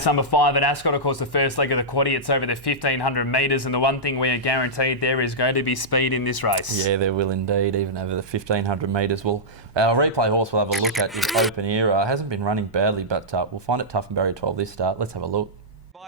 Race number 5 at Ascot, of course, the first leg of the quaddie. It's over the 1,500 metres, and the one thing we are guaranteed, there is going to be speed in this race. Yeah, there will indeed, even over the 1,500 metres. Well, our replay horse we'll have a look at is Open Era. Hasn't been running badly, but we'll find it tough and Barrier 12 this start. Let's have a look.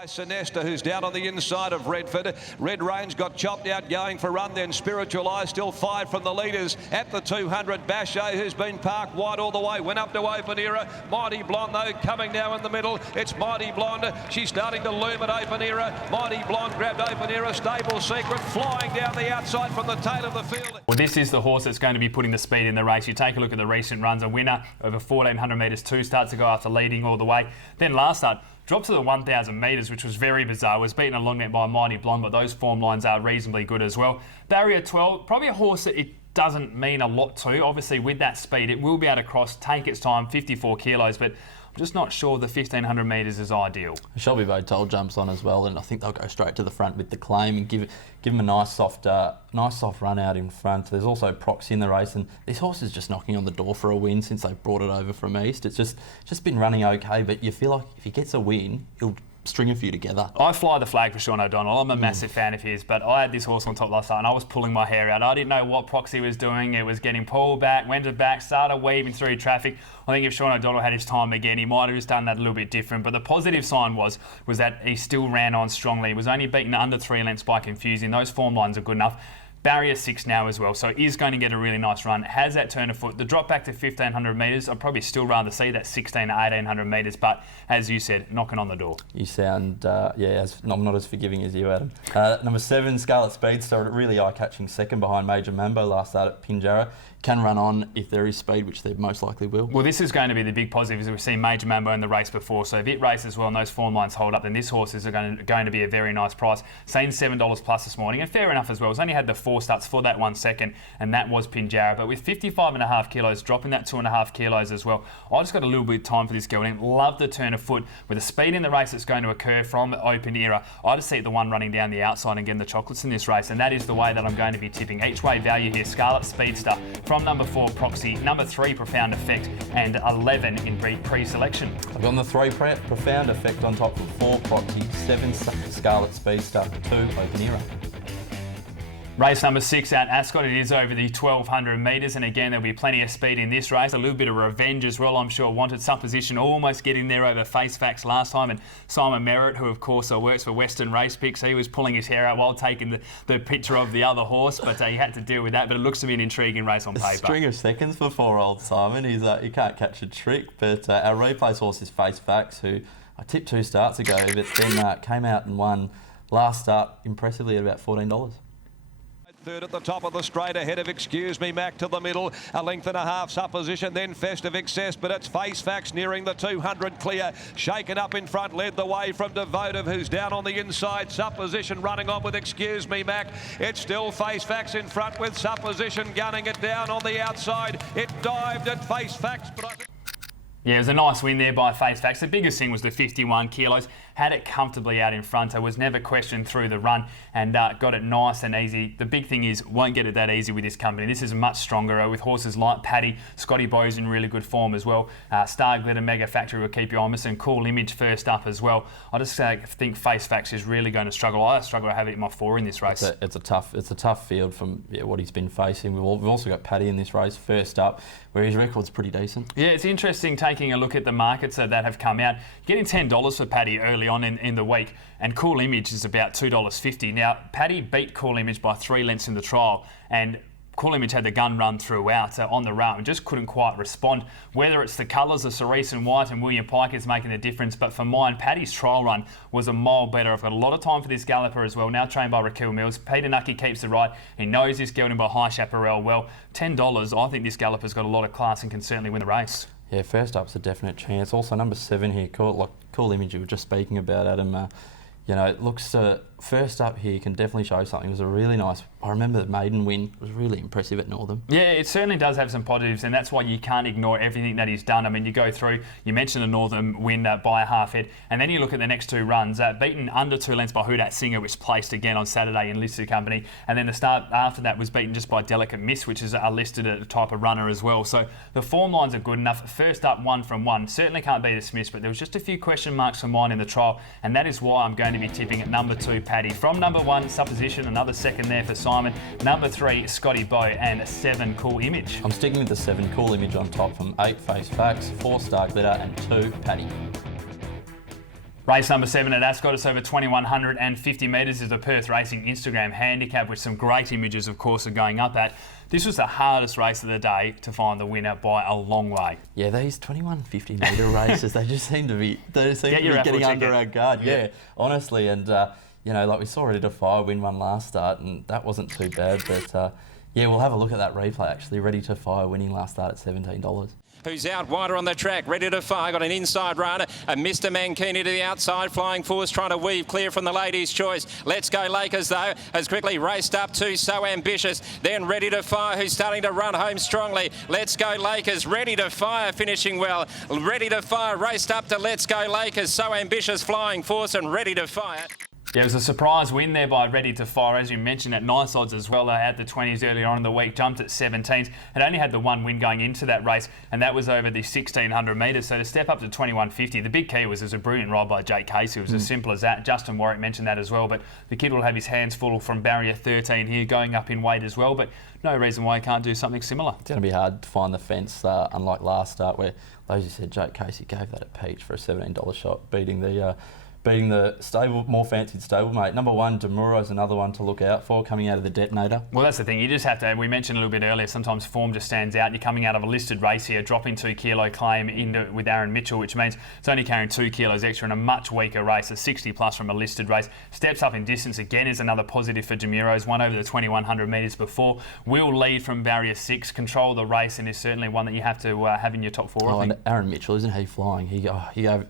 Sinesta, who's down on the inside of Redford. Red Range got chopped out going for run, then Spiritual Eye still 5 from the leaders at the 200. Basho, who's been parked wide all the way, went up to Open Era. Mighty Blonde, though, coming now in the middle. It's Mighty Blonde. She's starting to loom at Open Era. Mighty Blonde grabbed Open Era. Stable Secret flying down the outside from the tail of the field. Well, this is the horse that's going to be putting the speed in the race. You take a look at the recent runs. A winner over 1,400 metres, 2 starts ago after leading all the way. Then last start, dropped to the 1,000 metres, which was very bizarre. Was beaten along net by Mighty Blonde, but those form lines are reasonably good as well. Barrier 12, probably a horse that it doesn't mean a lot to. Obviously, with that speed, it will be able to cross, take its time, 54 kilos, but I'm just not sure the 1,500 metres is ideal. Shelby Votel jumps on as well, and I think they'll go straight to the front with the claim and give him a nice soft run out in front. There's also Proxy in the race, and this horse is just knocking on the door for a win since they brought it over from East. It's just been running okay, but you feel like if he gets a win, he'll string a few together. I fly the flag for Sean O'Donnell. I'm a massive fan of his, but I had this horse on top last night and I was pulling my hair out. I didn't know what Proxy was doing. It was getting pulled back, went to back, started weaving through traffic. I think if Sean O'Donnell had his time again, he might have just done that a little bit different. But the positive sign was that he still ran on strongly. He was only beaten under 3 lengths by Confusing. Those form lines are good enough. Barrier 6 now as well, so is going to get a really nice run. Has that turn of foot. The drop back to 1,500 metres, I'd probably still rather see that 1,600 to 1,800 metres, but as you said, knocking on the door. You sound, I'm not as forgiving as you, Adam. Number 7, Scarlet Speedster, really eye-catching second behind Major Mambo last start at Pinjarra. Can run on if there is speed, which they most likely will. Well, this is going to be the big positive, as we've seen Major Mambo in the race before. So if it races well and those form lines hold up, then this horse is going to be a very nice price. Saying $7 plus this morning, and fair enough as well. It's only had the 4 starts for that 1 second, and that was Pinjarra. But with 55.5 kilos, dropping that 2.5 kilos as well, I just got a little bit of time for this girl. Love the turn of foot with the speed in the race that's going to occur from Open Era. I just see the one running down the outside and getting the chocolates in this race, and that is the way that I'm going to be tipping. Each way value here, Scarlet Speedster from number 4, Proxy, number 3, Profound Effect, and 11 in pre-selection. I've got the 3 Profound Effect on top of 4 Proxy, 7 Scarlet Speedster, 2 Open Era. Race number 6 at Ascot. It is over the 1,200 metres, and again there'll be plenty of speed in this race. A little bit of revenge as well, I'm sure. Wanted Supposition almost getting there over Face Facts last time, and Simon Merritt, who of course works for Western Race Picks, he was pulling his hair out while taking the picture of the other horse, but he had to deal with that. But it looks to be an intriguing race on paper. A string of seconds for poor-old Simon. He can't catch a trick, but our replace horse is Face Facts, who I tipped 2 starts ago, but then came out and won last start impressively at about $14. Third at the top of the straight, ahead of Excuse Me Mac to the middle, a length and a half Supposition, then Festive Excess, but it's Face Facts nearing the 200 clear. Shaken up in front, led the way from Devotive, who's down on the inside. Supposition running on with Excuse Me Mac. It's still Face Facts in front with Supposition gunning it down on the outside. It dived at Face Facts, but yeah, it was a nice win there by Face Facts. The biggest thing was the 51 kilos. Had it comfortably out in front. Was never questioned through the run and got it nice and easy. The big thing is, won't get it that easy with this company. This is much stronger with horses like Paddy. Scotty Bowe's in really good form as well. Star Glitter, Mega Factory will keep you honest, and Cool Image first up as well. I just think Face Facts is really going to struggle. I struggle to have it in my 4 in this race. It's a tough field from what he's been facing. We've also got Paddy in this race first up, where his record's pretty decent. Yeah, it's interesting taking a look at the markets that have come out. Getting $10 for Paddy early on in the week, and Cool Image is about $2.50. Now, Paddy beat Cool Image by 3 lengths in the trial, and Cool Image had the gun run throughout on the run and just couldn't quite respond. Whether it's the colours of Cerise and White and William Pike is making the difference, but for mine, Paddy's trial run was a mile better. I've got a lot of time for this galloper as well, now trained by Raquel Mills. Peter Nucky keeps the ride. He knows he's gelding by High Chaparral well. $10, I think this galloper's got a lot of class and can certainly win the race. Yeah, first up's a definite chance. Also, number 7 here, Cool Image, you were just speaking about, Adam. It looks first up here can definitely show something. It was a really nice, I remember the maiden win was really impressive at Northam. Yeah, it certainly does have some positives, and that's why you can't ignore everything that he's done. I mean, you go through, you mentioned the Northam win by a half head, and then you look at the next 2 runs, beaten under 2 lengths by Hudat Singer, which placed again on Saturday in listed company, and then the start after that was beaten just by Delicate Miss, which is a listed type of runner as well. So the form lines are good enough. First up, 1 from 1. Certainly can't be dismissed, but there was just a few question marks for mine in the trial, and that is why I'm going to be tipping at number 2, Paddy. From number 1, Supposition, another second there for Simon. Number 3, Scotty Bow, and 7, Cool Image. I'm sticking with the 7, Cool Image on top from 8, Face Facts, 4, Star Glitter, and 2, Paddy. Race number 7 at Ascot. It's over 2,150 metres. Is the Perth Racing Instagram handicap, with some great images, of course, of going up at. This was the hardest race of the day to find the winner by a long way. Yeah, these 2,150 metre races, they just seem to be getting under our guard. Yeah, honestly, and like we saw Ready to Fire win one last start, and that wasn't too bad. But we'll have a look at that replay. Actually, Ready to Fire winning last start at $17. Who's out wider on the track, Ready to Fire, got an inside runner, and Mr. Mankini to the outside, Flying Force trying to weave clear from the ladies' choice. Let's Go Lakers, though, has quickly raced up to So Ambitious, then Ready to Fire, who's starting to run home strongly. Let's Go Lakers, Ready to Fire finishing well. Ready to Fire raced up to Let's Go Lakers, So Ambitious, Flying Force, and Ready to Fire. Yeah, it was a surprise win there by Ready to Fire, as you mentioned, at nice odds as well. They had the 20s earlier on in the week, jumped at 17s, and only had the 1 win going into that race, and that was over the 1,600 metres. So to step up to 2,150, the big key was a brilliant ride by Jake Casey. It was as simple as that. Justin Warwick mentioned that as well, but the kid will have his hands full from barrier 13 here, going up in weight as well, but no reason why he can't do something similar. It's going to be hard to find the fence, unlike last start, where, as you said, Jake Casey gave that a peach for a $17 shot, beating the stable, more fancied stablemate. Number 1, Demuro is another one to look out for coming out of the Detonator. Well, that's the thing. You just have to, we mentioned a little bit earlier, sometimes form just stands out. You're coming out of a listed race here, dropping 2 kilo claim with Aaron Mitchell, which means it's only carrying 2 kilos extra in a much weaker race, a 60 plus from a listed race. Steps up in distance again is another positive for Demuro's, won over the 2,100 metres before. Will lead from barrier 6, control the race, and is certainly one that you have to have in your top 4. Oh, and Aaron Mitchell, isn't he flying? He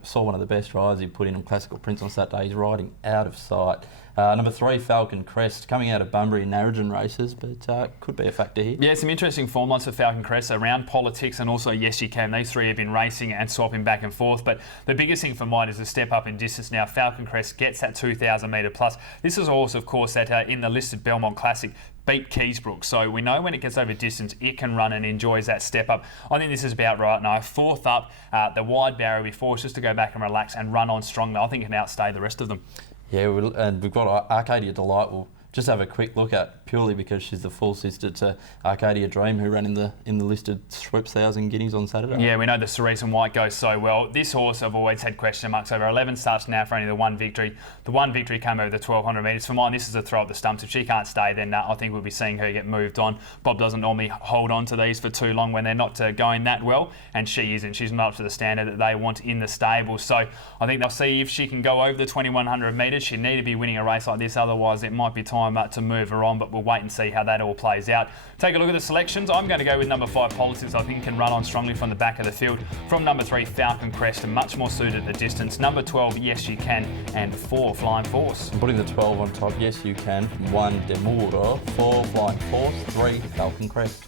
saw one of the best rides he put in Classical Prince on Saturday. He's riding out of sight. Number 3, Falcon Crest, coming out of Bunbury and Narrogin races, but could be a factor here. Yeah, some interesting form lines for Falcon Crest around Politics and also Yes You Can. These 3 have been racing and swapping back and forth, but the biggest thing for mine is the step up in distance now. Falcon Crest gets that 2,000 metre plus. This is a horse, of course, that in the listed Belmont Classic beat Keysbrook, so we know when it gets over distance it can run and enjoys that step up. I think this is about right now. 4th up, the wide barrier before, just to go back and relax and run on strongly. I think it can outstay the rest of them. Yeah, and we've got Arcadia Delight. We'll just have a quick look at, purely because she's the full sister to Arcadia Dream, who ran in the listed Swoops 1,000 guineas on Saturday. Yeah, we know the Cerise and White goes so well. This horse I've always had question marks over. 11 starts now for only the 1 victory. The 1 victory came over the 1,200 metres. For mine, this is a throw at the stumps. If she can't stay, then I think we'll be seeing her get moved on. Bob doesn't normally hold on to these for too long when they're not going that well, and she isn't. She's not up to the standard that they want in the stable. So I think they'll see if she can go over the 2,100 metres. She'd need to be winning a race like this, otherwise it might be time to move her on, but we'll wait and see how that all plays out. Take a look at the selections. I'm going to go with number 5, Politics. I think it can run on strongly from the back of the field. From number 3, Falcon Crest, and much more suited at the distance. Number 12, Yes You Can, and 4, Flying Force. I'm putting the 12 on top. Yes You Can. 1, Demuro. 4, Flying Force. 3, Falcon Crest.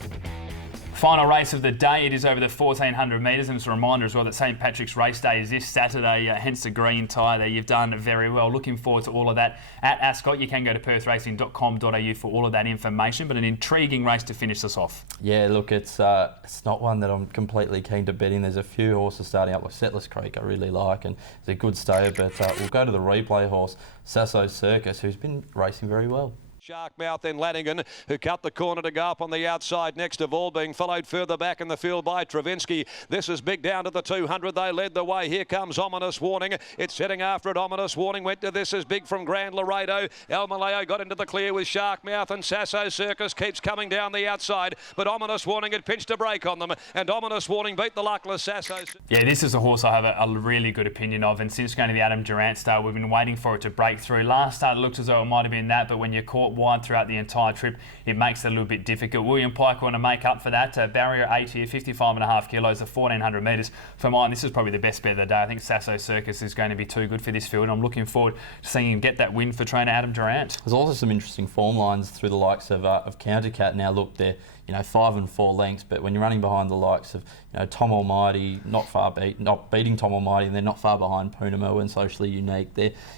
Final race of the day, it is over the 1,400 metres, and it's a reminder as well that St Patrick's Race Day is this Saturday, hence the green tie there. You've done very well. Looking forward to all of that at Ascot. You can go to perthracing.com.au for all of that information, but an intriguing race to finish us off. Yeah, look, it's not one that I'm completely keen to bet in. There's a few horses starting up, like Settlers Creek I really like, and it's a good stayer, but we'll go to the replay horse, Sasso Circus, who's been racing very well. Sharkmouth, then Lanigan, who cut the corner to go up on the outside next of all, being followed further back in the field by Travinsky. This is big down to the 200. They led the way. Here comes Ominous Warning. It's heading after it. Ominous Warning went to This Is Big from Grand Laredo. El Malayo got into the clear with Sharkmouth, and Sasso Circus keeps coming down the outside, but Ominous Warning had pinched a break on them, and Ominous Warning beat the luckless Sasso. Yeah, this is a horse I have a really good opinion of, and since going to the Adam Durant start, we've been waiting for it to break through. Last start it looked as though it might have been that, but when you're caught wide throughout the entire trip, it makes it a little bit difficult. William Pike want to make up for that. Barrier 8 here, 55.5 kilos, of 1,400 metres. For mine, this is probably the best bet of the day. I think Sasso Circus is going to be too good for this field, and I'm looking forward to seeing him get that win for trainer Adam Durant. There's also some interesting form lines through the likes of Countercat. Now, look, they're 5 and 4 lengths, but when you're running behind the likes of Tom Almighty, not beating Tom Almighty, and they're not far behind Punamo and Socially Unique,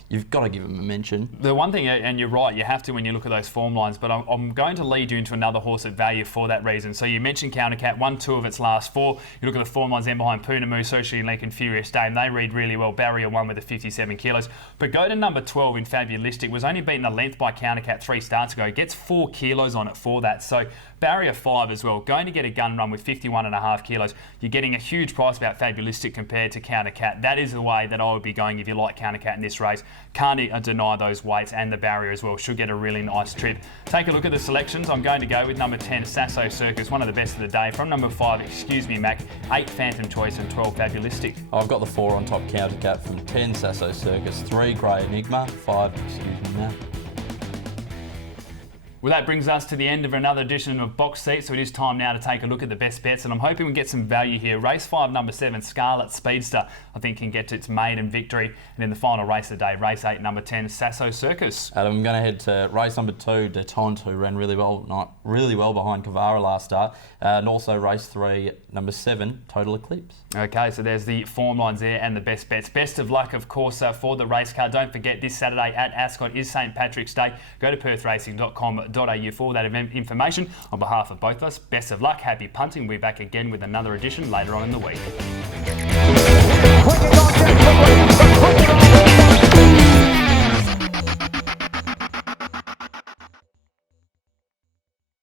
you've got to give them a mention. The one thing, and you're right, you have to when you look at those form lines, but I'm going to lead you into another horse at value for that reason. So you mentioned Countercat, won 2 of its last 4. You look at the form lines then behind Punamo, Socially Unique and Furious Dame. They read really well. Barrier 1 with the 57 kilos. But go to number 12 in Fabulistic. Was only beaten a length by Countercat 3 starts ago. Gets 4 kilos on it for that. So Barrier 5 as well. Going to get a gun run with 51.5 kilos. You're getting a huge price about Fabulistic compared to Countercat. That is the way that I would be going if you like Countercat in this race. Can't deny those weights, and the Barrier as well. Should get a really nice trip. Take a look at the selections. I'm going to go with number 10, Sasso Circus, one of the best of the day. From number 5, Excuse Me Mac, 8, Phantom Choice and 12, Fabulistic. I've got the 4 on top, Countercat, from 10, Sasso Circus, 3, Grey Enigma, 5, Excuse Me Mac. Well, that brings us to the end of another edition of Box Seat, so it is time now to take a look at the best bets, and I'm hoping we get some value here. Race 5, number 7, Scarlet Speedster, I think can get to its maiden victory. And in the final race of the day, race 8, number 10, Sasso Circus. Adam, I'm going to head to race number 2, Detente, who ran really well behind Kavara last start, and also race 3, number 7, Total Eclipse. Okay, so there's the form lines there and the best bets. Best of luck, of course, for the race car. Don't forget, this Saturday at Ascot is St Patrick's Day. Go to perthracing.com.au for that event information. On behalf of both of us, best of luck, happy punting. We'll be back again with another edition later on in the week.